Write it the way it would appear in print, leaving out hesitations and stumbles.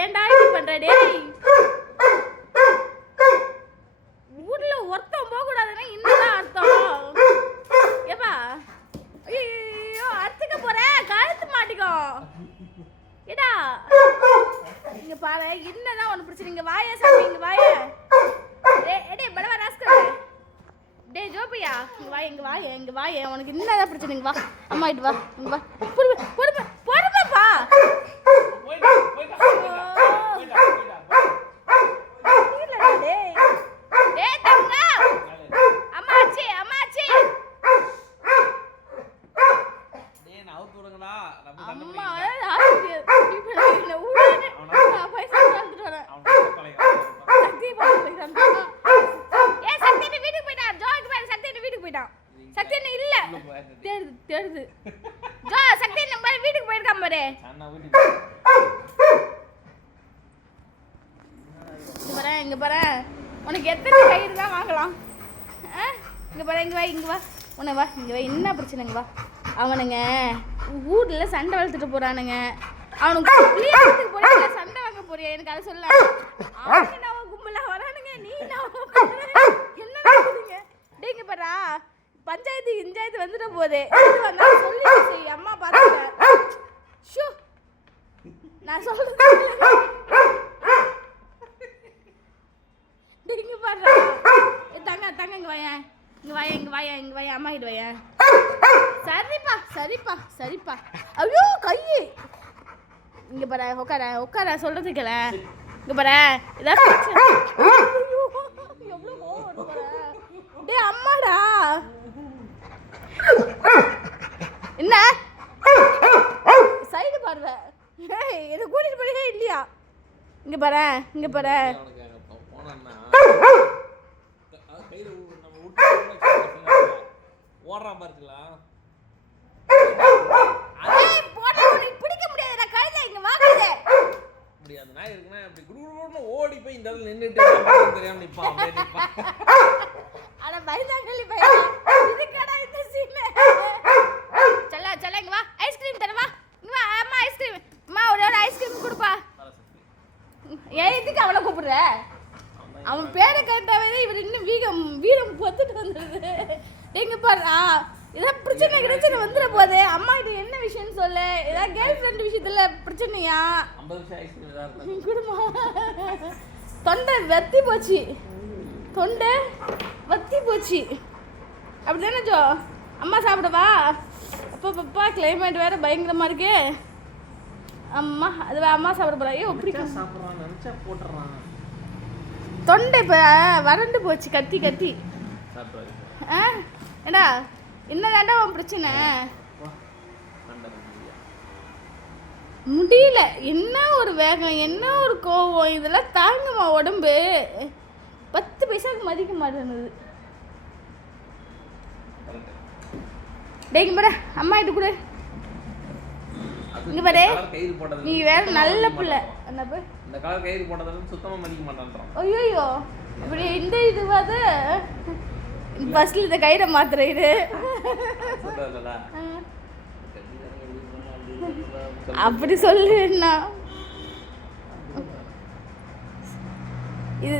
ஏன்டா இப்படி பண்ற டேய்? ஊர்ல ஒருத்தன் போக கூடாதுன்னா என்னதான் அர்த்தம்? ஏப்பா ஐயோ அறுத்துக்க போற, கழுத்து மாட்டிக்கோ. ஏடா இங்க பாரு, என்னதான் உனக்கு பிரச்சனை? இங்க வாயே சாமி, இங்க வாயே. டேய் படவா ராஸ்கல். டேய் ஜோபியா, இங்க வாயே உனக்கு என்னதான் பிரச்சனை? இங்க வா, அம்மா கிட்ட வா, இங்க வா. பொறுமைப்பா. தேடுது ஜோ சக்தி நம்ம வீட்டுக்கு போயிருக்காம பாரு. இங்க பாரு உனக்கு எத்தனை கயிறு தான் வாங்கலாம்? இங்க பாரு, இங்க வா உன்னை வா, இங்க வா. என்ன பிரச்சனைங்க? வா. அவனுங்க ஊர்ல சண்டை வளர்த்துட்டு போறானுங்க. அவனுக்கு போய் சண்டை வாங்க போறியா? எனக்கு அதை சொல்ல. அவனுங்க நான் கும்பலா வரானுங்க, நீ என்ன நடக்குதுங்க? டேங்க பாரா, பஞ்சாயத்து வந்துட போதே. சொல்லி அம்மா பார்த்துட்டேன். நான் சொல்றது இங்க பாரு. தங்க இங்க வாயா அம்மா கிட்ட வாயா. சரிப்பா. ஐயோ கையி. இங்க பாரு, உட்கார சொல்றது கேள. இங்க பாரு, எவ்வளவு கோவம் பாரு. டேய் அம்மாடா, என்ன சைடு பாருவ? இதை கூட்டிட்டு போறீங்க இல்லையா? இங்க பாரு. பிடிக்க முடியாது, நான் கழுத இங்க வாங்குதே முடியாது. நான் இருக்கேன் அப்படி குடுகுடுன்னு ஓடி போய் இந்த இடத்துல நின்னுட்டு தெரியாம நிப்பா. அட பயந்தாங்கலி பையா, இதுக்கடா இந்த சீன்? செல்ல இங்க வா, ஐஸ்கிரீம் தர வா. இங்க வா அம்மா, ஐஸ்கிரீம். அம்மா ஒரு ஐஸ்கிரீம் கொடுப்பா. ஏன் இதுக்கு அவளை கூப்பிடுற? அவன் பேரை கேட்டாவே இவர் இன்னும் வீரம் பொத்துட்டு வந்துடுது. எங்க பாரு, ஏதாவது பிரச்சனை வந்துட போகுது. அம்மா கிட்ட என்ன விஷயம்னு சொல்லு. ஏதாவது கேர்ள் ஃப்ரெண்ட் விஷயத்துல பிரச்சனையா? குடுமா தொண்டை வத்தி போச்சு. அப்படிதானே ஜோ? அம்மா சாப்பிடவா? அப்பா கிளைமேட் வேற பயங்கரமா இருக்கு. அம்மா சாப்பிட போறா. ஐயோ பிடிக்கும். தொண்டை இப்போ வறண்டு போச்சு கத்தி. ஏடா என்னதாண்டா உன் பிரச்சனை? முடியல. என்ன ஒரு வேகம், என்ன ஒரு கோவம், இதெல்லாம் தாங்குமா உடம்பு? 10 பைசாவுக்கு மதிக்க மாட்டேங்குது. டேங்க பாரு, அம்மா கிட்ட கொடு. இங்க பாரு, நீ வேற நல்ல பிள்ளை. இந்த கலர் கயிறு போட்டதால சுத்தமா மதிக்க மாட்டான்றான். ஐயோ இப்படி இந்த இதுவாது பஸ்ல இந்த கயிறை மாத்துற இது அப்படி சொல்லுன்னா இது